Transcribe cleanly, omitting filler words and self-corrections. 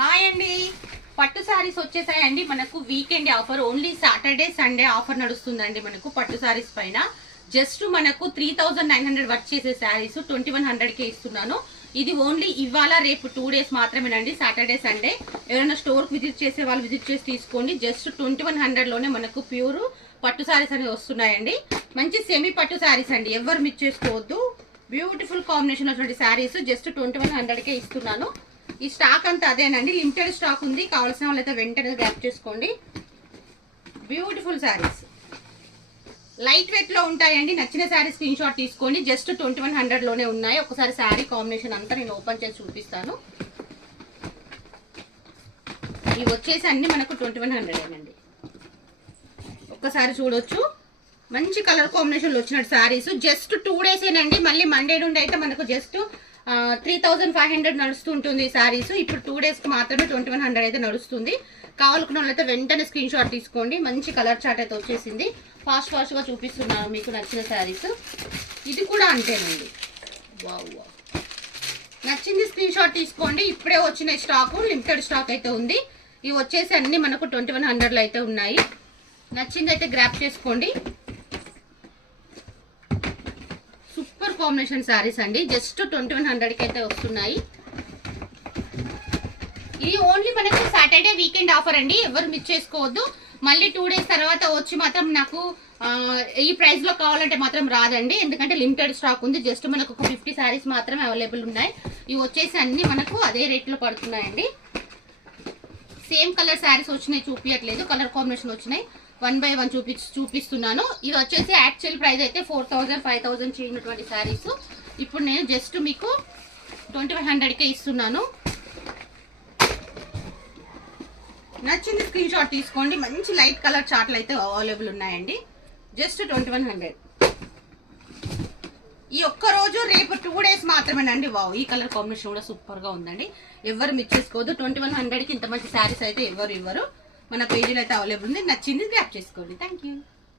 Hi అండి, పట్టు సారీస్ వచ్చేసాయండి. మనకు weekend offer, only Saturday Sunday offer నడుస్తుందండి. మనకు పట్టు సారీస్ పైన జస్ట్ మనకు 3900 వర్క్ చేసే శారీస్ 2100కే ఇస్తున్నాను. ఇది ఓన్లీ ఇవాళ రేపు 2 డేస్ మాత్రమేనండి, సాటర్డే సండే. ఎవరైనా స్టోర్ విజిట్ చేసే వాళ్ళు విజిట్ చేసి తీసుకోండి. జస్ట్ 2100లోనే మనకు ప్యూర్ పట్టు సారీస్ అనేవి వస్తున్నాయండి. మంచి సెమీ పట్టు సారీస్ అండి, ఎవరు మిస్ చేసుకోవద్దు. బ్యూటిఫుల్ కాంబినేషన్ వచ్చినటువంటి శారీస్ జస్ట్ 2100కే ఇస్తున్నాను. ఈ స్టాక్ అంతా అదేనండి, లిమిటెడ్ స్టాక్ ఉంది. కావాల్సిన వాళ్ళైతే వెంటనే గ్రాప్ చేసుకోండి. బ్యూటిఫుల్ శారీస్ లైట్ వెయిట్ లో ఉంటాయండి. నచ్చిన శారీ స్క్రీన్ షాట్ తీసుకోండి. జస్ట్ 2100లోనే ఉన్నాయి. ఒకసారి శారీ కాంబినేషన్ అంతా నేను ఓపెన్ చేసి చూపిస్తాను. ఇవి వచ్చేసి అన్ని మనకు 2100 ఒక్కసారి చూడొచ్చు. మంచి కలర్ కాంబినేషన్ వచ్చినట్టు శారీస్ జస్ట్ 2 డేసేనండి. మళ్ళీ మండే నుండి అయితే మనకు జస్ట్ 3500 నడుస్తుంటుంది శారీస్. ఇప్పుడు 2 డేస్కి మాత్రమే 2100 అయితే నడుస్తుంది. కావాలనుకున్న వాళ్ళైతే వెంటనే స్క్రీన్ షాట్ తీసుకోండి. మంచి కలర్ చార్ట్ అయితే వచ్చేసింది. ఫాస్ట్గా చూపిస్తున్నాను మీకు నచ్చిన శారీస్. ఇది కూడా అంతేనండి. వావ్, నచ్చింది స్క్రీన్ షాట్ తీసుకోండి. ఇప్పుడే వచ్చిన స్టాక్, లిమిటెడ్ స్టాక్ అయితే ఉంది. ఇవి వచ్చేసి అన్ని మనకు 2100లో అయితే ఉన్నాయి. నచ్చింది అయితే గ్రాప్ చేసుకోండి. సూపర్ కాంబినేషన్ శారీస్ అండి, జస్ట్ 2100కి అయితే వస్తున్నాయి. ఇది ఓన్లీ మనకు సాటర్డే వీకెండ్ ఆఫర్ అండి, ఎవరు మిస్ చేసుకోవద్దు. మళ్ళీ 2 డేస్ తర్వాత వచ్చి మాత్రం నాకు ఈ ప్రైస్ లో కావాలంటే మాత్రం రాదండి, ఎందుకంటే లిమిటెడ్ స్టాక్ ఉంది. జస్ట్ మనకు ఒక 50 శారీస్ మాత్రమే అవైలబుల్ ఉన్నాయి. ఇవి వచ్చేసి అన్ని మనకు అదే రేట్లో పడుతున్నాయండి. సేమ్ కలర్ శారీస్ వచ్చినాయి, చూపించట్లేదు. కలర్ కాంబినేషన్ వచ్చినాయి. 1 by 1 చూపిస్తున్నాను. ఇది వచ్చేసి యాక్చువల్ ప్రైస్ అయితే 4000 5000 చేయనటువంటి శారీస్ ఇప్పుడు నేను జస్ట్ మీకు 2100కే ఇస్తున్నాను. నచ్చింది స్క్రీన్ షాట్ తీసుకోండి. మంచి లైట్ కలర్ చార్ట్లు అయితే అవైలబుల్ ఉన్నాయండి. జస్ట్ 2100. ఈ ఒక్కరోజు రేపు 2 డేస్ మాత్రమేనండి. వావ్, ఈ కలర్ కాంబినేషన్ కూడా సూపర్ గా ఉందండి. ఎవరు మిస్ చేసుకోవద్దు. 2100కి ఇంత మంచి శారీస్ అయితే ఎవరు ఇవ్వరు. మన పేజీలో అయితే అవైలబుల్ ఉంది. నచ్చింది గ్రాప్ చేసుకోండి. Thank you.